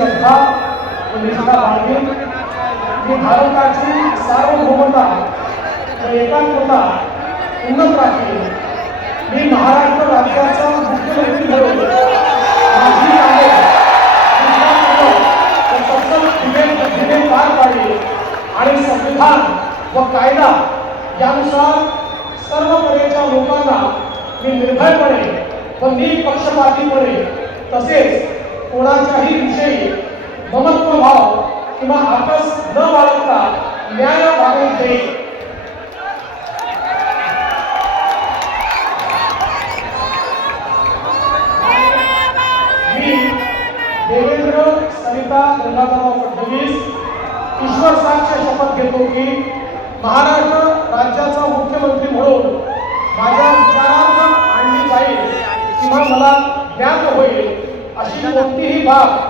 मी श्रद्धा व निष्ठा बाळगेन मी भारताची सार्वभौमता व एकात्मता उन्नत राखीन मी महाराष्ट्र राज्याचा मुख्यमंत्री म्हणून माझी कामे पद्धतीने पार पाडली आणि संविधान व कायदा यानुसार सर्व तऱ्हेच्या लोकांना मी निर्भयपणे व निपक्षपातीपणे तसेच कोणाच्याही विषयी ममत्व भाव किंवा आपस न बाळगता न्याय मागून देईल. मी देवेंद्र सविता गंगाधरराव फडणवीस ईश्वर साक्ष शपथ घेतो की महाराष्ट्र राज्याचा मुख्यमंत्री म्हणून माझ्या विचारांना आणली जाईल किंवा मला ज्ञान होईल अशी कोणतीही बाब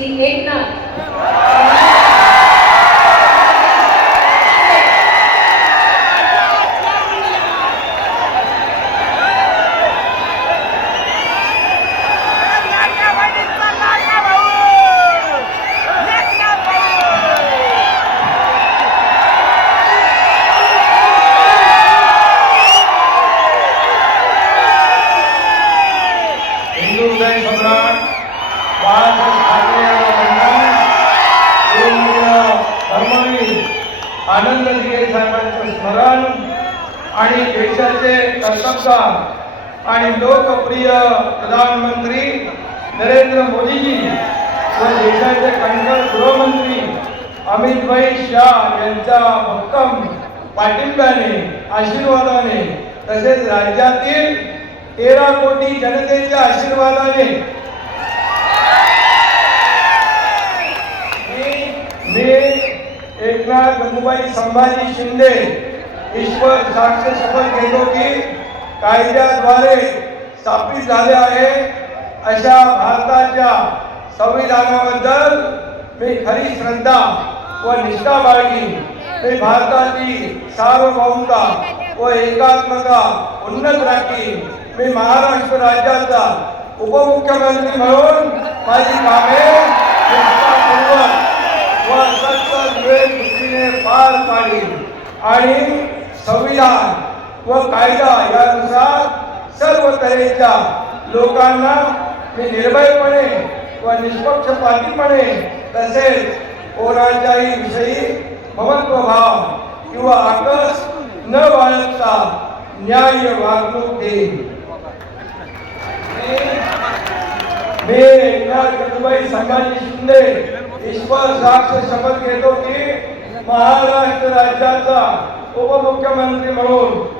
श्री एकनाथ कर्तव्यकार आणि लोकप्रिय प्रधानमंत्री नरेंद्र मोदीजी व देशाचे कणखर गृहमंत्री अमितभाई शाह यांच्या भक्कम पाठिंब्याने आशीर्वादाने तसेच राज्यातील तेरा कोटी जनतेच्या आशीर्वादाने. मी एकनाथ गंगूबाई संभाजी शिंदे ईश्वर साक्ष शपथ घेतो की कायद्याद्वारे स्थापित झाले आहे. अशा भारताच्या संविधानाबद्दल मी खरी श्रद्धा व निष्ठा बाळगी मी भारताची सार्वभौमता व एकात्मता उन्नत राखी मी महाराष्ट्र राज्याचा उपमुख्यमंत्री म्हणून माझी कामे व सत्तर पार पाडील आणि संविधान व कायदा यानुसार सर्व तऱ्हेच्या लोकांना मी निर्भयपणे व निष्पक्षपातीपणे तसेच कोणाच्याही विषयी ममत्वभाव किंवा आकस न बाळगता न्याय वागणूक देईल मी एकनाथ गणबाई संभाजी शिंदे ईश्वर साक्ष शपथ घेतो की महाराष्ट्र राज्याचा उपमुख्यमंत्री म्हणून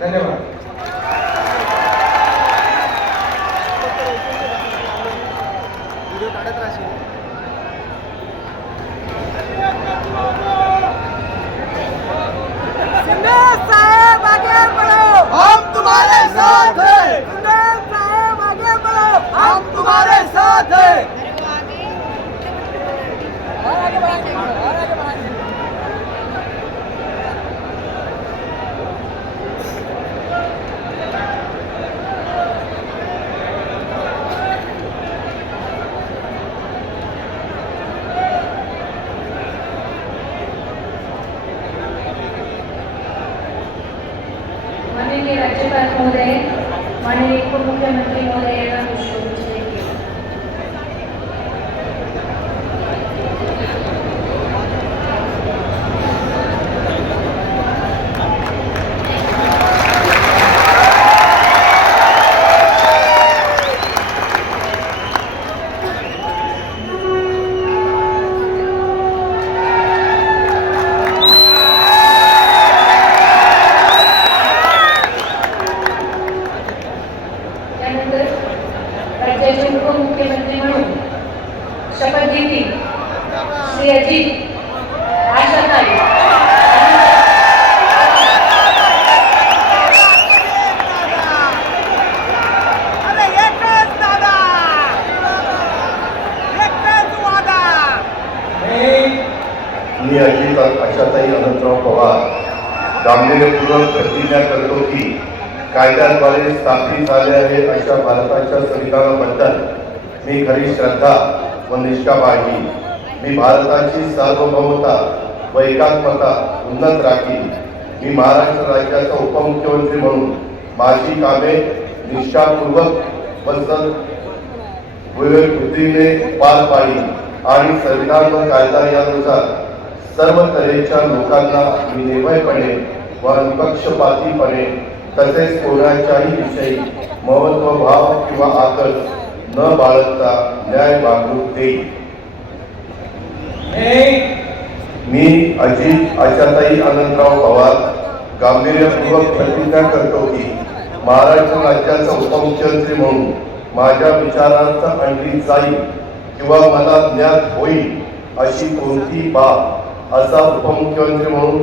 धन्यवाद. साहेब आगे माननीय राज्यपाल महोदय माननीय उपमुख्यमंत्री महोदय पूर्ण प्रतिज्ञा करतो की कायद्याद्वारे स्थापित झाले आहे अशा भारताच्या संविधानाबद्दल मी खरी श्रद्धा व निष्ठा बाळगी मी भारताची सार्वभौमता व एकात्मता उन्नत राखी मी महाराष्ट्र राज्याचा उपमुख्यमंत्री म्हणून माझी कामे निष्ठापूर्वक व सद बुद्धीने पार पाडी आणि संविधान व कायदा यानुसार सर्व तऱ्हेच्या लोकांना मी निर्भयपणे व निपक्षपातीपणे तसेच कोणाच्याही विषयी महत्वभाव किंवा आकर्ष न बाळगता न्याय वागणूक देईल. मी अजित आशाताई आनंदराव पवार गांभीर्यपूर्वक प्रतिज्ञा करतो की महाराष्ट्र राज्याचा उपमुख्यमंत्री म्हणून माझ्या विचारांचा अंगीत जाईल किंवा मला ज्ञात होईल अशी कोणती बाब असा उपमुख्यमंत्री म्हणून